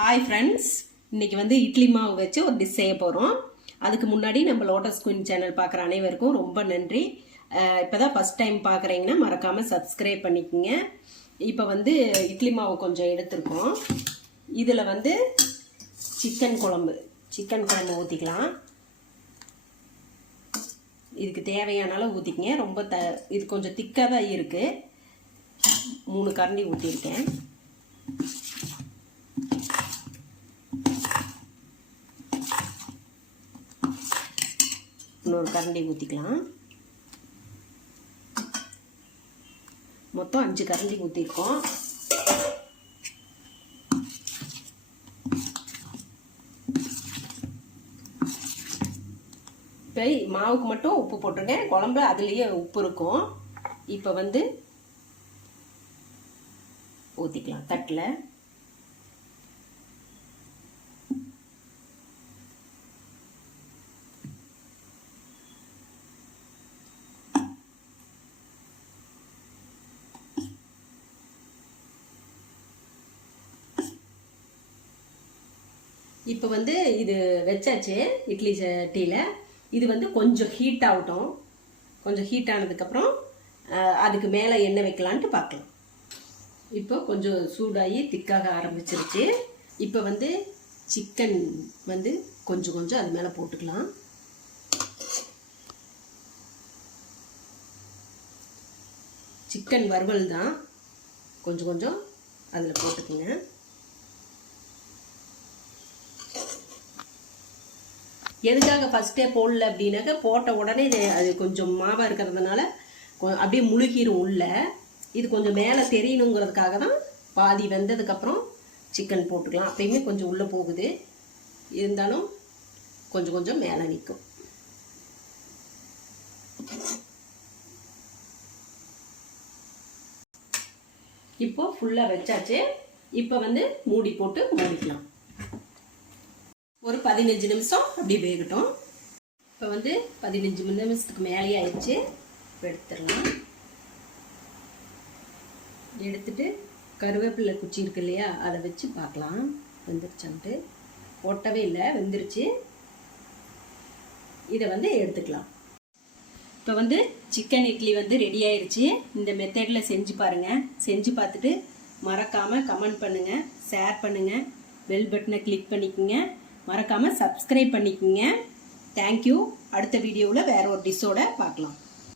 Hi friends இன்றைக்கி வந்து இட்லி மாவு வச்சு ஒரு டிஷ் செய்ய போகிறோம் அதுக்கு முன்னாடி நம்ம லோட்டஸ் குயின் சேனல் பார்க்குற அனைவருக்கும் ரொம்ப நன்றி. இப்போ தான் ஃபஸ்ட் டைம் பார்க்குறீங்கன்னா மறக்காமல் சப்ஸ்கிரைப் பண்ணிக்கோங்க. இப்போ வந்து இட்லி மாவு கொஞ்சம் எடுத்துருக்கோம். இதில் வந்து சிக்கன் குழம்பு. சிக்கன் குழம்பு ஊற்றிக்கலாம் இதுக்கு தேவையான அளவு ஊற்றிக்கங்க ரொம்ப த இது கொஞ்சம் திக்காக தான் இருக்குது மூணு கரண்டி ஊற்றிருக்கேன் இன்னொரு கரண்டி ஊற்றிக்கலாம் மொத்தம் அஞ்சு கரண்டி ஊற்றிருக்கோம் இப்போ மாவுக்கு மட்டும் உப்பு போட்டிருக்கேன் குழம்பு அதுலேயே உப்பு இருக்கும். இப்போ வந்து ஊற்றிக்கலாம் தட்டில். இப்போ வந்து இது வச்சாச்சு இட்லி சட்டியில் இது வந்து கொஞ்சம் ஹீட் ஆகட்டும். கொஞ்சம் ஹீட் ஆனதுக்கப்புறம் அதுக்கு மேலே எண்ணெய் வைக்கலான்ட்டு பார்க்கலாம் இப்போ கொஞ்சம் சூடாகி திக்காக ஆரம்பிச்சிருச்சு. இப்போ வந்து சிக்கன் வந்து கொஞ்சம் கொஞ்சம் அது மேலே போட்டுக்கலாம். சிக்கன் வறுவல் தான். கொஞ்சம் கொஞ்சம் அதில் போட்டுக்கோங்க. எதுக்காக ஃபஸ்ட்டே போடல அப்படின்னாக்க போட்ட உடனே அது கொஞ்சம் மாவாக இருக்கிறதுனால அப்படியே முழுகிரும் உள்ள. இது கொஞ்சம் மேலே தெரியணுங்கிறதுக்காக தான் பாதி வெந்ததுக்கப்புறம் சிக்கன் போட்டுக்கலாம். அப்பயுமே கொஞ்சம் உள்ளே போகுது. இருந்தாலும் கொஞ்சம் கொஞ்சம் மேலே நிற்கும் இப்போ ஃபுல்லாக வச்சாச்சு. இப்போ வந்து மூடி போட்டு மூடிக்கலாம். ஒரு பதினஞ்சு நிமிஷம் அப்படி வேகட்டும். இப்போ வந்து பதினஞ்சு நிமிஷத்துக்கு மேலேயே ஆயிடுச்சு. எடுத்துடலாம். எடுத்துட்டு கருவேப்பிலை குச்சி இருக்கு இல்லையா அதை வச்சு பார்க்கலாம். வெந்துருச்சான்ட்டு. ஒட்டவே இல்லை வெந்துருச்சு. இதை வந்து எடுத்துக்கலாம். இப்போ வந்து சிக்கன் இட்லி வந்து ரெடி ஆயிடுச்சு இந்த மெத்தடில் செஞ்சு பாருங்கள் செஞ்சு பார்த்துட்டு மறக்காமல் கமெண்ட் பண்ணுங்கள் ஷேர் பண்ணுங்கள் பெல் பட்டனை கிளிக் பண்ணிக்கோங்க. மறக்காமல் சப்ஸ்கிரைப் பண்ணிக்கோங்க. தேங்க்யூ அடுத்த வீடியோவில் வேறு ஒரு டிஷ்ஷோட பார்க்கலாம்.